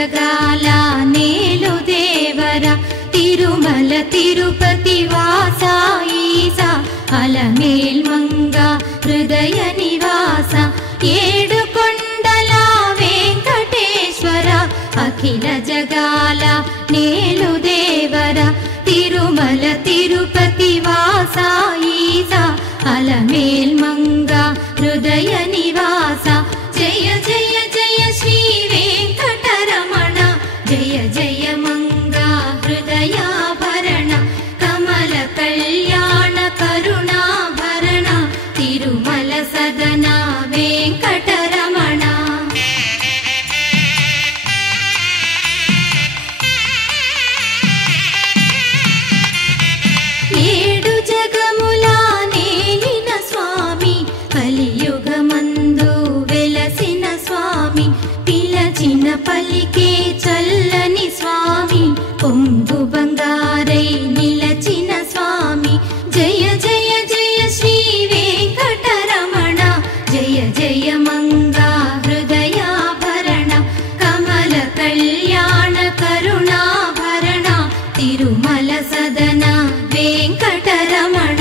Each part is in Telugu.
జగాల నేలు దేవర తిరుమల తిరుపతి వాస ఈస అలమేల్ మంగ హృదయ నివాస ఏడు కొండల వెంకటేశ్వర అఖిల జగాల నేలు దేవర తిరుమల తిరుపతి వాస ఈస అలమేల్ మంగ హృదయ నివాస జయ జయ జయ శ్రీ వెంకటరమణ జయ జయ మంగ హృదయాభరణ కమల కళ్యాణ కరుణాభరణ తిరుమల సదన వెంకటరమణ ఏడు జగముల నేలిన స్వామి కలియుగమందు వెలసిన స్వామి పిలచిన పలికే చల్లని స్వామి పొంగు బంగారై నిలచిన స్వామి జయ జయ జయ శ్రీ వెంకటరమణ జయ జయ మంగా హృదయాభరణ కమల కళ్యాణ కరుణాభరణ తిరుమల సదన వెంకటరమణ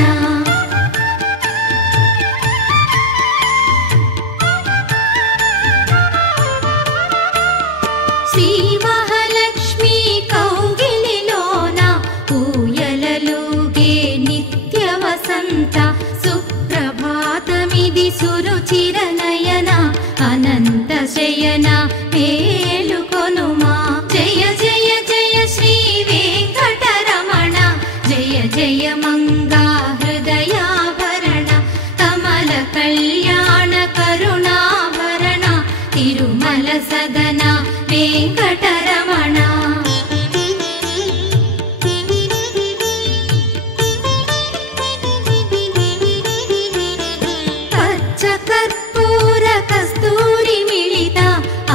శ్రీ మహాలక్ష్మి కౌగిలిలోన ఊయలలుగే నిత్య వసంత సుప్రభాతమిది సురుచిర నయన అనంత శయన మేలుకొనుమా జయ జయ జయ శ్రీ వెంకటరమణ జయ జయ మంగా హృదయాభరణ కమల కళ్యాణ కరుణాభరణ తిరుమల సదన వెంకటరమణ పచ్చ కర్పూర కస్తూరి మిళిత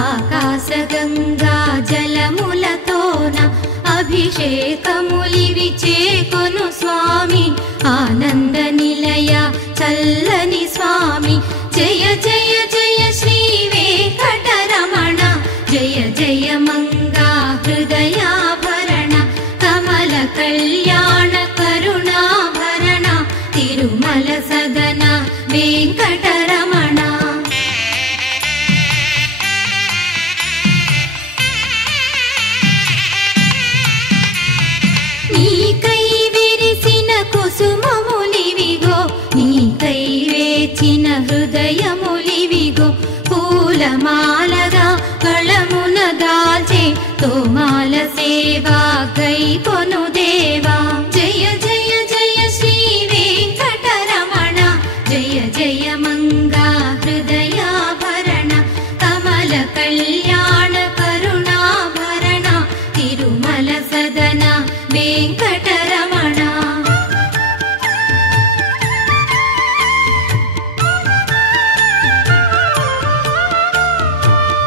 ఆకాశ గంగా జలములతోన అభిషేకములివి చేకొను స్వామి ఆనంద నిలయ చల్లని స్వామి జయ జయ జయ శ్రీ వెంకటరమణ జయ జయ మంగా హృదయాభరణ కమల కళ్యాణ కరుణాభరణ తిరుమల సదన వెంకటరమణ నీకై విరిసిన కుసుమములివిగో నీకై వేచిన హృదయములివిగో పూలమాలగా కళమున దాల్చే తోమాల సేవా గై కొను దేవా జయ జయ జయ శ్రీ వెంకటరమణ జయ జయ మంగా హృదయాభరణ కమల కళ్యాణ కరుణాభరణ తిరుమల సదన వెంకటరమణ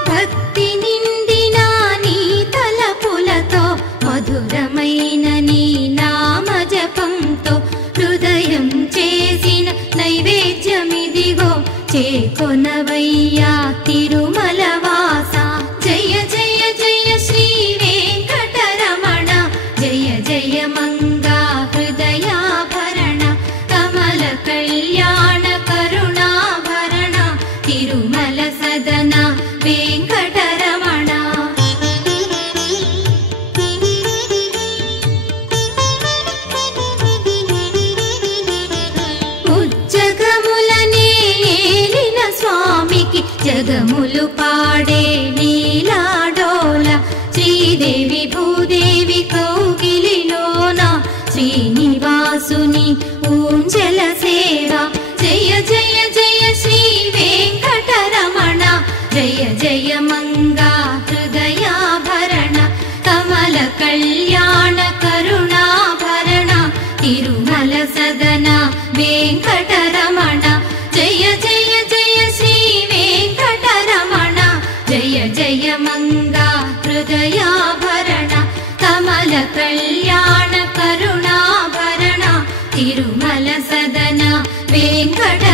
భక్తి నిండిన నీ తలపులతో మధురమైన నీ నామ జపంతో హృదయం చేసిన నైవేద్యమిదిగో చేకొనవయ్యా తిరుమల వాస జయ జయ జయ శ్రీ వెంకటరమణ జయ జయ మంగా హృదయాభరణ కమల కళ్యాణ కరుణాభరణ తిరుమల సదన వెంకటరమణ ముజ్జగములనే ఏలిన స్వామికి జగములు పాడే నీలాడోల శ్రీదేవి భూదేవి కౌగిలిలోన శ్రీనివాసుని ఊంజల సేవ జయ జయ జయ శ్రీ వెంకటరమణ జయ జయ మంగా హృదయాభరణ కమల కళ్యాణ కరుణాభరణ తిరుమల సదన వెంకటరమణ జయ జయ జయ శ్రీ వెంకటరమణ జయ జయ మంగా హృదయాభరణ కమల కళ్యాణ కరుణాభరణ తిరుమల సదన వెంకట